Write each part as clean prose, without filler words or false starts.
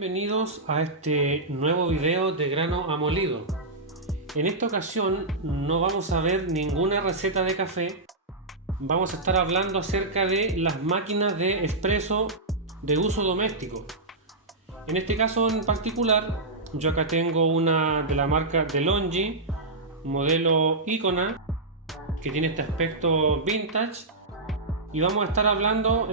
Bienvenidos a este nuevo video de grano a molido. En esta ocasión no vamos a ver ninguna receta de café. Vamos a estar hablando acerca de las máquinas de expreso de uso doméstico. En este caso en particular, yo acá tengo una de la marca DeLonghi, modelo Icona, que tiene este aspecto vintage. Y vamos a estar hablando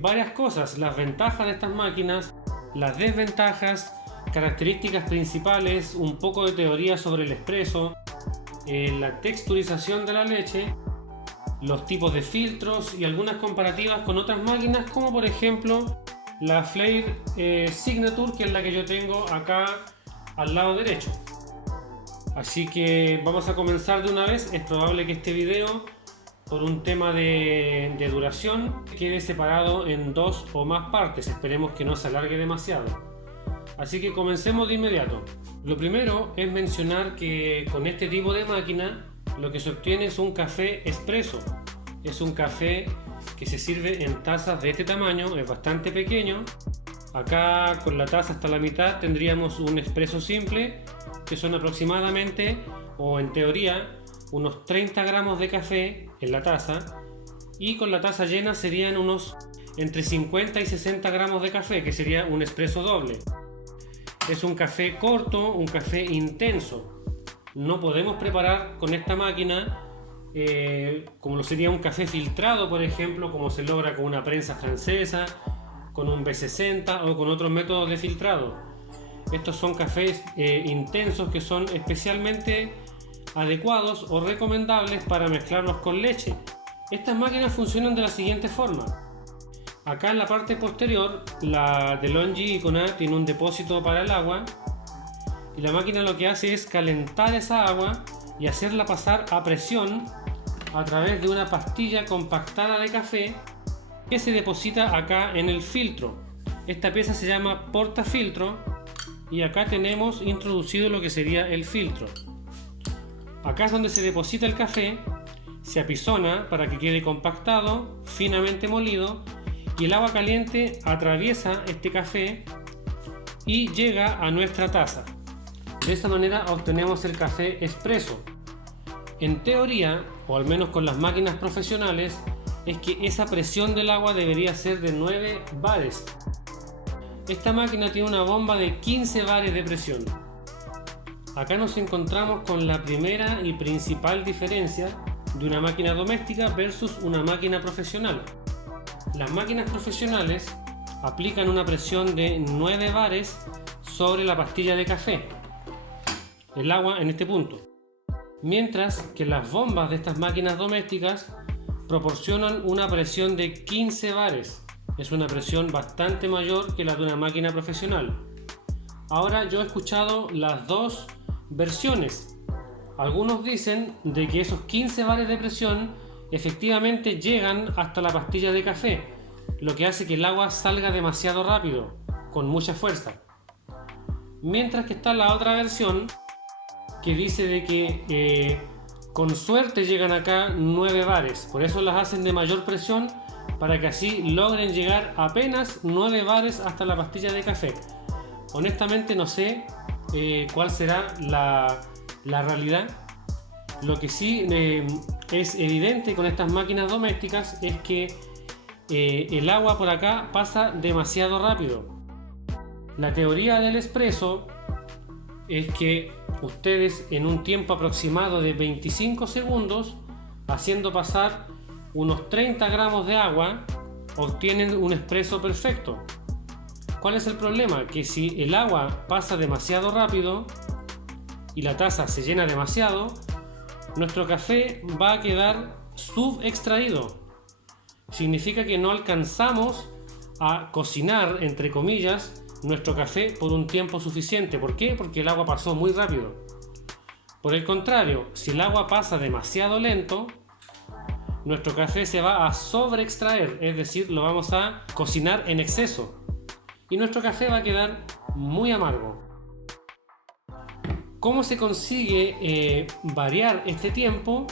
varias cosas, las ventajas de estas máquinas, las desventajas, características principales, un poco de teoría sobre el expreso, la texturización de la leche, los tipos de filtros y algunas comparativas con otras máquinas, como por ejemplo la Flair Signature, que es la que yo tengo acá al lado derecho. Así que vamos a comenzar de una vez. Es probable que este video, por un tema de duración, quede separado en dos o más partes. Esperemos que no se alargue demasiado. Así que comencemos de inmediato. Lo primero es mencionar que con este tipo de máquina lo que se obtiene es un café expreso. Es un café que se sirve en tazas de este tamaño, es bastante pequeño. Acá con la taza hasta la mitad tendríamos un expreso simple, que son aproximadamente, o en teoría, unos 30 gramos de café en la taza, y con la taza llena serían unos entre 50 y 60 gramos de café, que sería un expreso doble. Es un café corto, un café intenso. No podemos preparar con esta máquina como lo sería un café filtrado, por ejemplo, como se logra con una prensa francesa, con un B60 o con otros métodos de filtrado. Estos son cafés intensos que son especialmente adecuados o recomendables para mezclarlos con leche. Estas máquinas funcionan de la siguiente forma. Acá en la parte posterior, la DeLonghi Icona tiene un depósito para el agua, y la máquina lo que hace es calentar esa agua y hacerla pasar a presión a través de una pastilla compactada de café que se deposita acá en el filtro. Esta pieza se llama portafiltro, y acá tenemos introducido lo que sería el filtro. Acá es donde se deposita el café, se apisona para que quede compactado, finamente molido, y el agua caliente atraviesa este café y llega a nuestra taza. De esta manera obtenemos el café expreso. En teoría, o al menos con las máquinas profesionales, es que esa presión del agua debería ser de 9 bares. Esta máquina tiene una bomba de 15 bares de presión. Acá nos encontramos con la primera y principal diferencia de una máquina doméstica versus una máquina profesional. Las máquinas profesionales aplican una presión de 9 bares sobre la pastilla de café, el agua en este punto, mientras que las bombas de estas máquinas domésticas proporcionan una presión de 15 bares. Es una presión bastante mayor que la de una máquina profesional. Ahora, yo he escuchado las dos versiones. Algunos dicen de que esos 15 bares de presión efectivamente llegan hasta la pastilla de café, lo que hace que el agua salga demasiado rápido, con mucha fuerza. Mientras que está la otra versión que dice de que con suerte llegan acá 9 bares, por eso las hacen de mayor presión, para que así logren llegar apenas 9 bares hasta la pastilla de café. Honestamente no sé cuál será la realidad. Lo que sí es evidente con estas máquinas domésticas es que el agua por acá pasa demasiado rápido. La teoría del expreso es que ustedes en un tiempo aproximado de 25 segundos, haciendo pasar unos 30 gramos de agua, obtienen un expreso perfecto. ¿Cuál es el problema? Que si el agua pasa demasiado rápido y la taza se llena demasiado, nuestro café va a quedar subextraído. Significa que no alcanzamos a cocinar, entre comillas, nuestro café por un tiempo suficiente. ¿Por qué? Porque el agua pasó muy rápido. Por el contrario, si el agua pasa demasiado lento, nuestro café se va a sobreextraer, es decir, lo vamos a cocinar en exceso, y nuestro café va a quedar muy amargo. ¿Cómo se consigue variar este tiempo?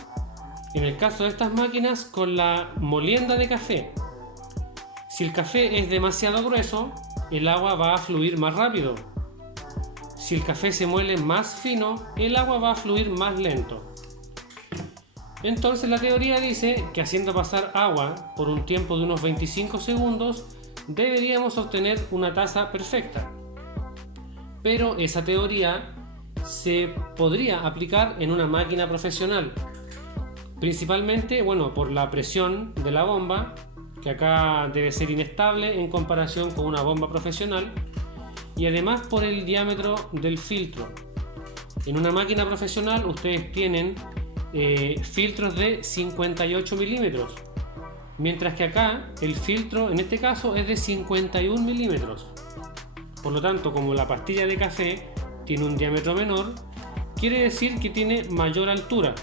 En el caso de estas máquinas, con la molienda de café. Si el café es demasiado grueso, el agua va a fluir más rápido. Si el café se muele más fino, el agua va a fluir más lento. Entonces la teoría dice que haciendo pasar agua por un tiempo de unos 25 segundos, deberíamos obtener una taza perfecta. Pero esa teoría se podría aplicar en una máquina profesional. Principalmente, por la presión de la bomba, que acá debe ser inestable en comparación con una bomba profesional, y además por el diámetro del filtro. En una máquina profesional ustedes tienen filtros de 58 milímetros, mientras que acá el filtro en este caso es de 51 milímetros. Por lo tanto, como la pastilla de café tiene un diámetro menor, quiere decir que tiene mayor altura.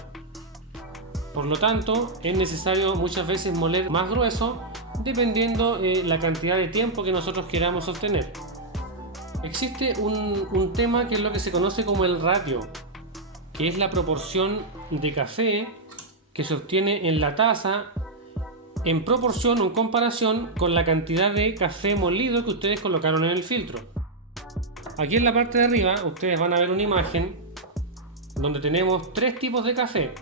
Por lo tanto, es necesario muchas veces moler más grueso dependiendo la cantidad de tiempo que nosotros queramos obtener. Existe un tema que es lo que se conoce como el ratio, que es la proporción de café que se obtiene en la taza en proporción o en comparación con la cantidad de café molido que ustedes colocaron en el filtro. Aquí en la parte de arriba ustedes van a ver una imagen donde tenemos tres tipos de café.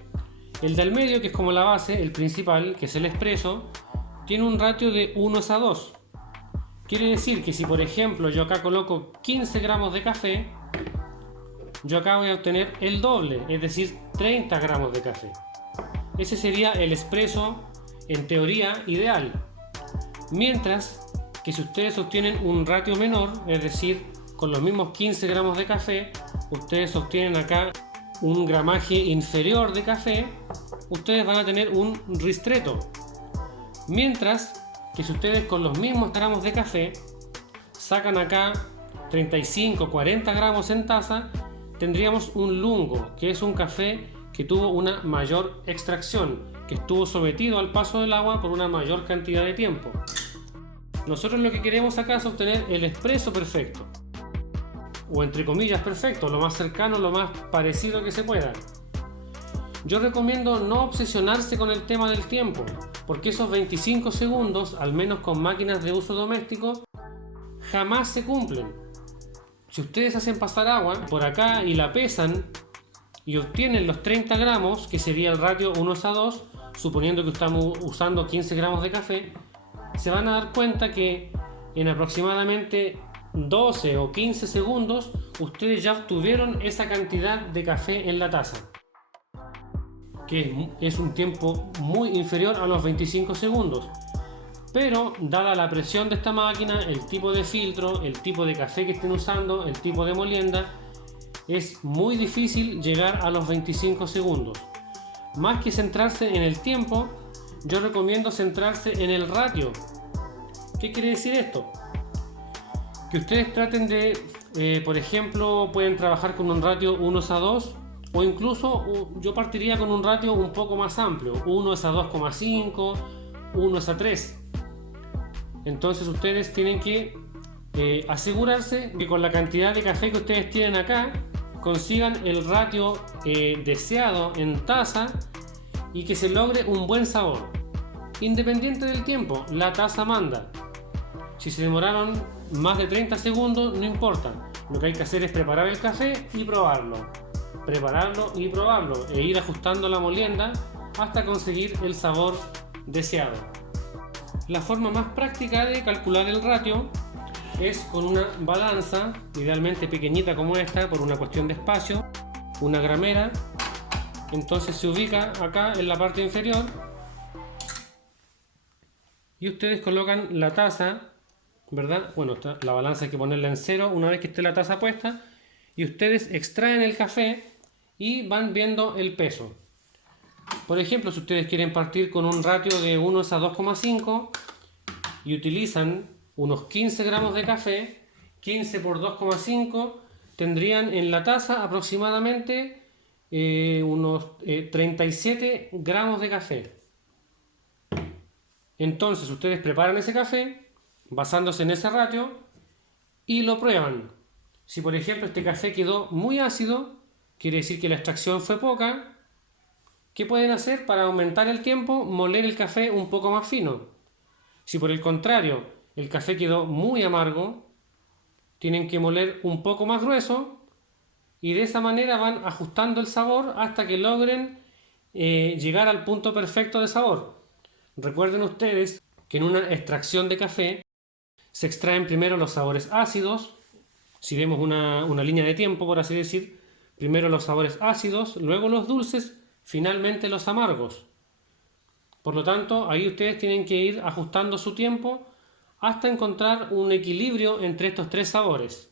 El del medio, que es como la base, el principal, que es el expreso, tiene un ratio de 1:2. Quiere decir que si por ejemplo yo acá coloco 15 gramos de café, yo acá voy a obtener el doble, es decir, 30 gramos de café. Ese sería el expreso en teoría ideal. Mientras que si ustedes obtienen un ratio menor, es decir, con los mismos 15 gramos de café, ustedes obtienen acá un gramaje inferior de café, ustedes van a tener un ristretto. Mientras que si ustedes con los mismos gramos de café sacan acá 35-40 gramos en taza, tendríamos un lungo, que es un café que tuvo una mayor extracción, que estuvo sometido al paso del agua por una mayor cantidad de tiempo. Nosotros lo que queremos acá es obtener el expreso perfecto, o entre comillas perfecto, lo más cercano, lo más parecido que se pueda. Yo recomiendo no obsesionarse con el tema del tiempo, porque esos 25 segundos, al menos con máquinas de uso doméstico, jamás se cumplen. Si ustedes hacen pasar agua por acá y la pesan y obtienen los 30 gramos, que sería el ratio 1:2, suponiendo que estamos usando 15 gramos de café, se van a dar cuenta que en aproximadamente 12 o 15 segundos ustedes ya obtuvieron esa cantidad de café en la taza, que es un tiempo muy inferior a los 25 segundos. Pero dada la presión de esta máquina, el tipo de filtro, el tipo de café que estén usando, el tipo de molienda, es muy difícil llegar a los 25 segundos. Más que centrarse en el tiempo, yo recomiendo centrarse en el ratio. ¿Qué quiere decir esto? Que ustedes traten de, por ejemplo, pueden trabajar con un ratio 1:2, o incluso yo partiría con un ratio un poco más amplio, 1:2,5, 1:3. Entonces ustedes tienen que asegurarse que con la cantidad de café que ustedes tienen acá consigan el ratio deseado en taza y que se logre un buen sabor. Independiente del tiempo, la taza manda. Si se demoraron más de 30 segundos, no importa. Lo que hay que hacer es preparar el café y probarlo. Prepararlo y probarlo e ir ajustando la molienda hasta conseguir el sabor deseado. La forma más práctica de calcular el ratio es con una balanza, idealmente pequeñita como esta por una cuestión de espacio, una gramera. Entonces se ubica acá en la parte inferior y ustedes colocan la taza, ¿verdad? La balanza hay que ponerla en cero una vez que esté la taza puesta, y ustedes extraen el café y van viendo el peso. Por ejemplo, si ustedes quieren partir con un ratio de 1:2,5 y utilizan unos 15 gramos de café, 15 por 2,5, tendrían en la taza aproximadamente unos 37 gramos de café. Entonces ustedes preparan ese café basándose en ese ratio y lo prueban. Si por ejemplo este café quedó muy ácido, quiere decir que la extracción fue poca. ¿Qué pueden hacer para aumentar el tiempo? Moler el café un poco más fino. Si por el contrario el café quedó muy amargo, tienen que moler un poco más grueso y de esa manera van ajustando el sabor hasta que logren llegar al punto perfecto de sabor. Recuerden ustedes que en una extracción de café se extraen primero los sabores ácidos, si vemos una línea de tiempo, por así decir, primero los sabores ácidos, luego los dulces, finalmente los amargos. Por lo tanto, ahí ustedes tienen que ir ajustando su tiempo hasta encontrar un equilibrio entre estos tres sabores.